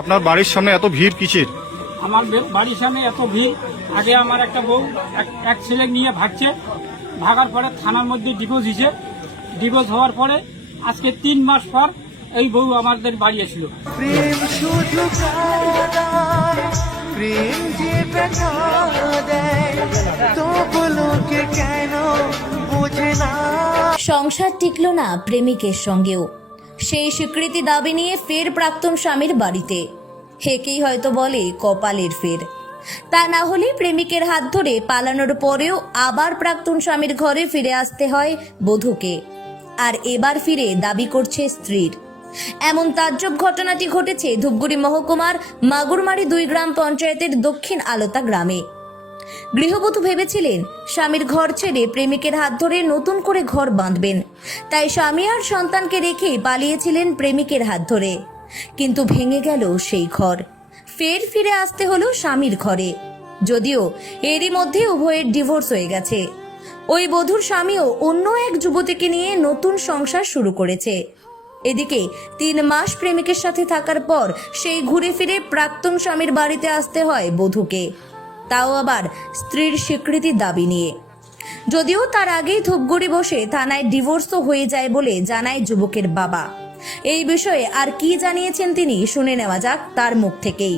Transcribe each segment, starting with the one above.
আপনার বাড়ির সামনে এত ভিড় কিসের? আমার বাড়ির সামনে এত ভিড়। আগে আমার একটা বউ এক- এক ছেলে নিয়ে ভাগছে। ভাগার পরে থানার মধ্যে ডিভোর্স দিছে ডিভোর্স হওয়ার পরে আজকে তিন মাস পর এই বউ আমাদের বাড়ি এসেছিল। প্রেম প্রেম যে ব্যথা দেয় তবু লোকে কেন বোঝে না। সংসার টিকল না প্রেমিকের সঙ্গেও। সেই স্বীকৃতি দাবি নিয়ে ফের প্রাক্তন স্বামীর বাড়িতে। হেকেই হয়তো বলে কপালের ফের। তা না হলে প্রেমিকের হাত ধরে পালানোর পরেও আবার প্রাক্তন স্বামীর ঘরে ফিরে আসতে হয় বধূকে। আর এবার ফিরে দাবি করছে স্ত্রীর। এমন তাজ্জব ঘটনাটি ঘটেছে ধূপগুড়ি মহকুমার মাগুরমারি দুই গ্রাম পঞ্চায়েতের দক্ষিণ আলতা গ্রামে। গৃহবধূ ভেবেছিলেন, স্বামীর ঘর ছেড়ে প্রেমিকের হাত ধরে নতুন করে ঘর বাঁধবেন। তাই স্বামী আর সন্তানকে রেখেই পালিয়েছিলেন প্রেমিকের হাত ধরে। কিন্তু ভেঙে গেল সেই ঘর। ফের ফিরে আসতে হলো স্বামীর ঘরে। যদিও এরই মধ্যে উভয়ের ডিভোর্স হয়ে গেছে। ওই বধূর স্বামীও অন্য এক যুবতীকে নিয়ে নতুন সংসার শুরু করেছে। এদিকে তিন মাস প্রেমিকের সাথে থাকার পর সেই ঘুরে ফিরে প্রাক্তন স্বামীর বাড়িতে আসতে হয় বধূকে। তাও আবার স্ত্রীর স্বীকৃতির দাবি নিয়ে। যদিও তার আগেই ধূপগুড়ি বসে থানায় ডিভোর্সও হয়ে যায় বলে জানায় যুবকের বাবা। এই বিষয়ে আর কি জানিয়েছেন তিনি শুনে নেওয়া যাক তার মুখ থেকেই।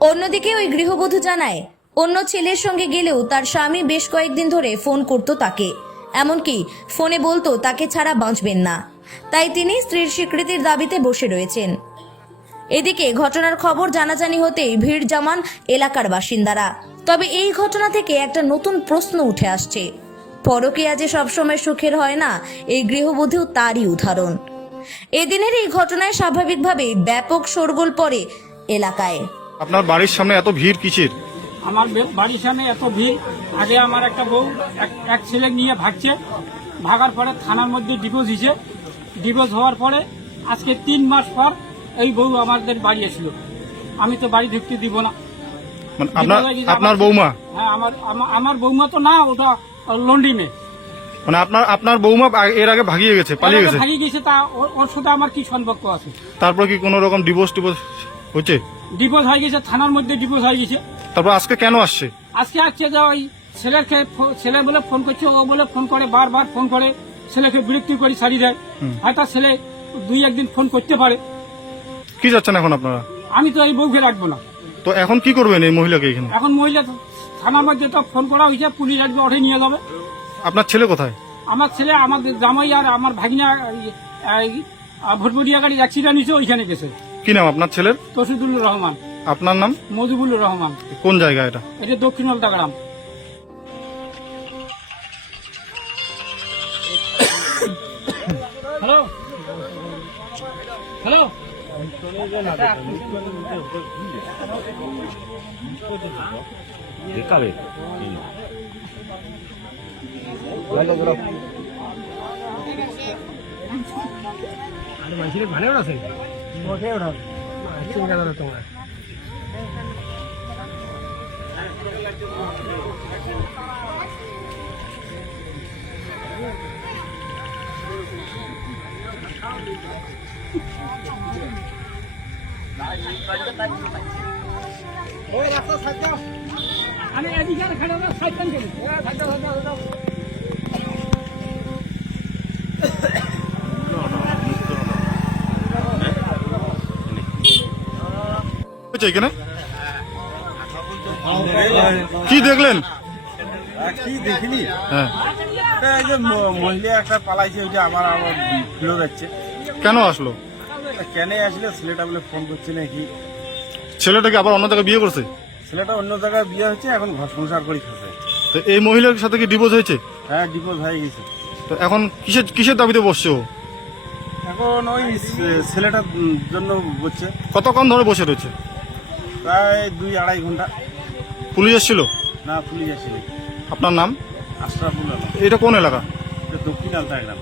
অন্যদিকে ওই গৃহবধূ জানায়, অন্য ছেলের সঙ্গে গেলেও তার স্বামী বেশ কয়েকদিন ধরে ফোন করত তাকে। এমনকি ফোনে বলতো, তাকে ছাড়া বাঁচবেন না। তাই তিনি স্ত্রীর স্বীকৃতির দাবিতে বসে রয়েছেন। এদিকে ঘটনার খবর জানাজানি হতেই ভিড় জমান এলাকার বাসিন্দারা। তবে এই ঘটনা থেকে একটা নতুন প্রশ্ন উঠে আসছে। পরকীয়া যে সবসময় সুখের হয় না এই গৃহবধূ তারই উদাহরণ। এদিনের এই ঘটনায় স্বাভাবিকভাবেই ব্যাপক শোরগোল পড়ে এলাকায়। আপনার বাড়ির সামনে এত ভিড় কিসের? আমার বাড়ির সামনে এত ভিড় আগে আমার একটা বউ এক- এক ছেলে নিয়ে ভাগছে। ভাগার পরে থানার মধ্যে ডিভোর্স দিছে ডিভোর্স হওয়ার পরে আজকে তিন মাস পর এই বউ আমাদের বাড়ি এসেছিল। আমি তো বাড়ি ঢুকতে দিব না। মানে আপনার বৌমা হ্যাঁ আমার আমার- বৌমা তো না ওটা লন্ডি মেয়ে। মানে আপনার আপনার বৌমা এর আগে ভাগিয়ে গেছে পালিয়ে গেছে? ভাগিয়ে গেছে তা ওর- সাথে আমার কি সম্পর্ক আছে? তারপর কি কোনো রকম ডিভোর্স টিভোর্স হচ্ছে ডিভোর্স হয়ে গেছে থানার মধ্যে ডিভোর্স হয়ে গেছে। তারপর আজকে কেন আসছে? আজকে আসছে যে ওই ছেলেকে ছেলে বলে ফোন করছে ও বলে ফোন করে বারবার ফোন করে ছেলেকে বিরক্তি করে ছাড়িয়ে দেয়। হয়তো ছেলে দুই একদিন ফোন করতে পারে। কি যাচ্ছেন এখন আপনারা? আমি তো এই বউকে রাখব না। তো এখন কি করবেন এই মহিলাকে এখানে? এখন মহিলা তো থানার মধ্যে তো ফোন করা হয়েছে পুলিশ আসবে ওঠে নিয়ে যাবে। আপনার ছেলে কোথায়? আমার ছেলে আমাদের জামাই আর আমার ভাগিনা ভটভটিয়া গাড়ি অ্যাক্সিডেন্ট হয়েছে ওইখানে গেছে। কি নাম আপনার ছেলের? তসিদুল রহমান। আপনার নাম? মজিবুল রহমান। কোন জায়গা এটা? এটা দক্ষিণ অলতা গ্রাম। Hello 될까봐 날려주라 아니 만신을 많이 올랐어요 어떻게 올라 아침 가다 동안 Thank you. আমি এদিকে খাড়া সাইডটান করি সাইডটা সাইডটা হয়েছে এখানে? কি দেখলেন? আর কি দেখিনি? হ্যাঁ। মহিলা একটা পালাইছে ওইটা আমার আমার যাচ্ছে কেন আসলো? কেন আসলে ছেলেটা বলে ফোন করছে নাকি? ছেলেটাকে আবার অন্য জায়গায় বিয়ে করছে? ছেলেটা অন্য জায়গায় বিয়ে হচ্ছে এখন ঘর সংসার করে খাচ্ছে। তো এই মহিলার সাথে কি ডিভোর্স হয়েছে? হ্যাঁ ডিভোর্স হয়ে গেছে। তো এখন কিসের কিসের দাবিতে বসছে ও? এখন ওই ছেলেটার জন্য বলছে কতক্ষণ ধরে বসে রয়েছে? প্রায় দুই আড়াই ঘণ্টা। পুলিশ এসেছিল? না পুলিশ আসেনি। আপনার নাম? আশরাফুল এটা কোন এলাকা? দক্ষিণ আলতা গ্রাম।